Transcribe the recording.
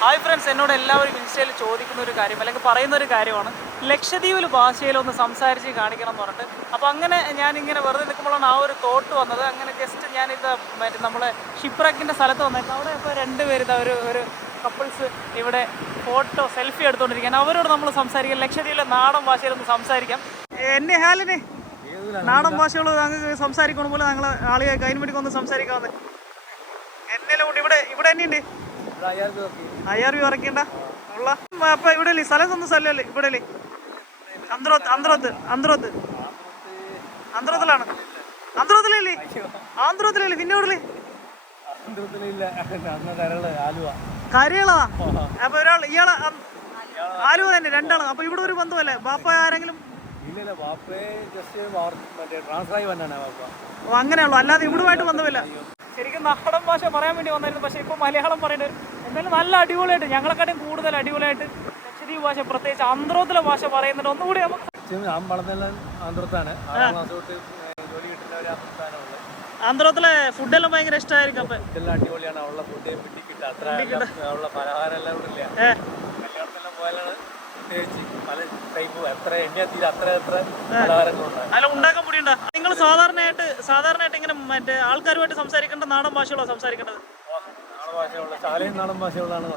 Hi friends എന്നോട് എല്ലാവരും ഇൻസ്റ്റയിൽ ചോദിക്കുന്ന ഒരു കാര്യം അല്ലെങ്കിൽ പറയുന്ന ഒരു കാര്യമാണ്. ലക്ഷദ്വീപിൽ ഭാഷയിലൊന്ന് സംസാരിച്ച് കാണിക്കണം എന്ന് പറഞ്ഞിട്ട്. അപ്പോൾ അങ്ങനെ ഞാൻ ഇങ്ങനെ വെറുതെ നിൽക്കുമ്പോഴാണ് ആ ഒരു തോട്ട് വന്നത്. അങ്ങനെ ജസ്റ്റ് ഞാനിത് മറ്റേ നമ്മളെ ഷിപ്രക്കിന്റെ സ്ഥലത്ത് വന്നിട്ട് അവിടെ ഇപ്പോൾ രണ്ടുപേര് ഇതാ ഒരു ഒരു കപ്പിൾസ് ഇവിടെ ഫോട്ടോ സെൽഫി എടുത്തുകൊണ്ടിരിക്കുകയാണ് അവരോട് നമ്മൾ സംസാരിക്കാം. ലക്ഷദ്വീപിലെ നാടൻ ഭാഷയിൽ ഒന്ന് സംസാരിക്കാം. എന്നെ ഹാലിനെ നാടൻ ഭാഷകൾ താങ്കൾക്ക് സംസാരിക്കണ പോലെ ഞങ്ങൾ ആളുകൾ കൈൻപിടിക്ക് ഒന്ന് സംസാരിക്കാവുന്നത് എന്നെ കൂട്ടി ഇവിടെ ഇവിടെ തന്നെയുണ്ട് അയ്യാർ രൂപ ഇറക്കിണ്ട ഉള്ള. അപ്പൊ ഇവിടെ അല്ലേ സ്ഥലം സ്ഥലത്തൊന്നും സ്ഥലമല്ലേ ഇവിടെ അല്ലേ അന്ത്രോത്ത് അന്ത്രോത്ത് അന്ത്രോത്ത്. അന്ത്രോത്തിലാണ്. അന്ത്രോത്തിലല്ലേ? ആന്ത്രോത്തിലല്ലേ? പിന്നെ ഇവിടെ കാര്യങ്ങളാ അപ്പൊ ഒരാൾ ഇയാളെ ആലുവ തന്നെ രണ്ടാണ് അപ്പൊ ഇവിടെ ഒരു ബന്ധമല്ലേ ബാപ്പ ആരെങ്കിലും? ഇല്ലില്ല വാപ്പേ ജസ്റ്റ് മറ്റേ ട്രാൻസ്ഫർ ആയി വന്നാണ് വാപ്പ. അങ്ങനെയുള്ളൂ അല്ലാതെ ഇവിടുമായിട്ട് ബന്ധമില്ല. ശരിക്കും നാടൻ ഭാഷ പറയാൻ വേണ്ടി വന്നായിരുന്നു. പക്ഷേ ഇപ്പോൾ മലയാളം പറയേണ്ടത് എന്തായാലും നല്ല അടിപൊളിയായിട്ട് ഞങ്ങളെക്കാട്ടും കൂടുതൽ അടിപൊളിയായിട്ട് ലക്ഷദ്വീപ് ഭാഷ പ്രത്യേകിച്ച് അന്ത്രോത്തിലെ ഭാഷ പറയുന്നുണ്ട്. ഒന്നുകൂടി നമുക്ക് ഞാൻ വളർന്നെല്ലാം ആന്ധ്രത്താണ്. ആറാം ക്ലാസ് തൊട്ട് ജോലി കിട്ടുന്ന ഒരു ആന്ധ്രത്താണ് ആന്ധ്രത്തിലെ ഫുഡെല്ലാം ഭയങ്കര ഇഷ്ടമായിരിക്കും അപ്പൊ. ഇതെല്ലാം അടിപൊളിയാണ്. അവളുടെ ഫുഡ് പിടിക്കിട്ട അത്ര അവളുടെ പലഹാരം എല്ലാം ഇവിടെ ഇല്ല ഏ. കല്യാണത്തെല്ലാം പോയാലാണ് പ്രത്യേകിച്ച് പല ടൈപ്പ് എത്ര എണ്ണ തീരെ അത്ര എത്ര പലഹാരങ്ങളുണ്ട് അല്ല ഉണ്ടാക്കാൻ പൊടിയുണ്ടോ? മറ്റേ ആൾക്കാരുമായിട്ട് സംസാരിക്കേണ്ട നാടൻ ഭാഷകളോ സംസാരിക്കേണ്ടത്. നാടൻ ഭാഷയുള്ള ചാലയും നാടൻ ഭാഷകളാണ്